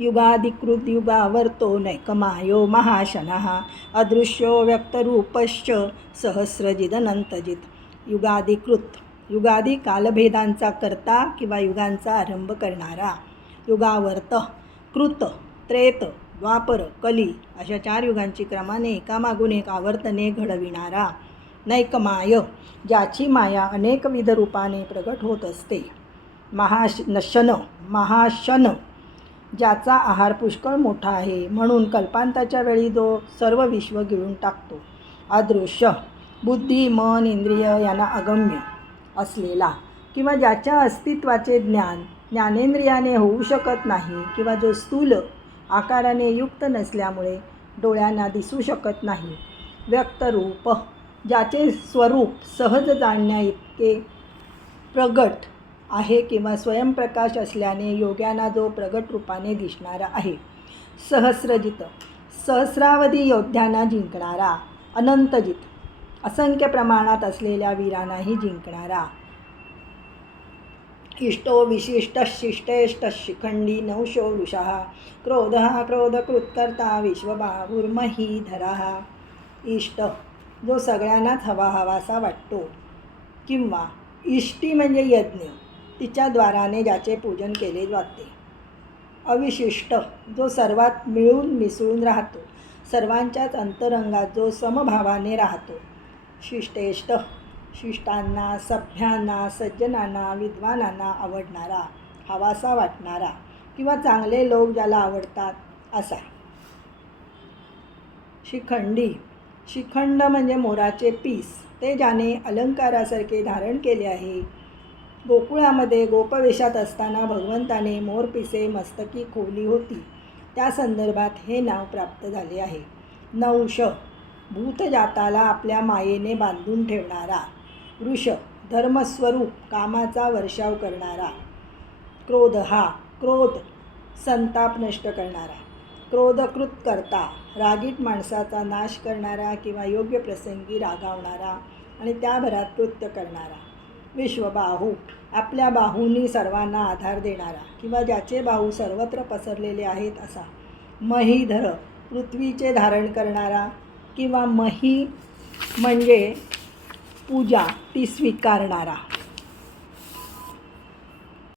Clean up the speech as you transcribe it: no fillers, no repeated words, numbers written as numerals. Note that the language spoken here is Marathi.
युगाधिकृत युगावर्तो नैकमायो महाशनः अदृश्यो व्यक्तरूपश्च सहस्रजिदनंतजित. युगाधिकृत युगाधी कालभेदांचा करता किंवा युगांचा आरंभ करणारा. युगावर्त कृत त्रेत द्वापर कली अशा 4 युगांची क्रमाने एकामागून एक आवर्तने घडविणारा. नैकमाय ज्याची माया अनेकविध रूपाने प्रगट होत असते. महाशन ज्याचा आहार पुष्कळ मोठा आहे म्हणून कल्पांताच्या वेळी जो सर्व विश्व गिळून टाकतो. अदृश्य बुद्धी मन इंद्रिय यांना अगम्य असलेला किंवा ज्याच्या अस्तित्वाचे ज्ञानेंद्रियाने होऊ शकत नाही किंवा जो स्थूल आकाराने युक्त नसल्यामुळे डोळ्यांना दिसू शकत नाही. व्यक्तरूप ज्याचे स्वरूप सहज जाणण्या इतके प्रगट आहे किंवा स्वयंप्रकाश असल्याने योग्यांना जो प्रगट रूपाने दिसणारा आहे. सहस्रजित सहस्रावधी योद्ध्यांना जिंकणारा. अनंतजित असंख्य प्रमाणात असलेल्या वीरांनाही जिंकणारा. इष्टो विशिष्ट शिष्टेष्ट शिखंडी नवशो वृषः क्रोधः क्रोधकृत्कर्ता विश्वबाहुर्महीधरः. इष्ट जो सगळ्यांनाच हवासा वाटतो किंवा इष्टी म्हणजे यज्ञ तिच्या द्वाराने ज्याचे पूजन केले जाते. अविशिष्ट जो सर्वात मिळून मिसळून राहतो, सर्वांच्याच अंतरंगात जो समभावाने राहतो. शिष्टेष्ट शिष्टांना सभ्यांना सज्जनांना विद्वानांना आवडणारा, हवासा वाटणारा किंवा चांगले लोक ज्याला आवडतात असा. शिखंडी शिखंड म्हणजे मोराचे पीस, ते ज्याने अलंकारासारखे धारण केले आहे. गोकुळामध्ये गोपवेशात असताना भगवंताने मोरपिसे मस्तकी खोवली होती, त्या संदर्भात हे नाव प्राप्त झाले आहे. नवश भूतजाताला आपल्या मायेने बांधून ठेवणारा. वृष धर्मस्वरूप कामाचा वर्षाव करणारा. क्रोध क्रोध संताप नष्ट करणारा. क्रोधकृत करता रागीट माणसाचा नाश करणारा किंवा योग्य प्रसंगी रागावणारा आणि त्याभरात कृत्य करणारा. विश्वबाहू आपल्या बाहूंनी सर्वांना आधार देणारा किंवा ज्याचे बाहू सर्वत्र पसरलेले आहेत असा. महीधर पृथ्वीचे धारण करणारा किंवा मही म्हणजे पूजा ती स्वीकारणारा.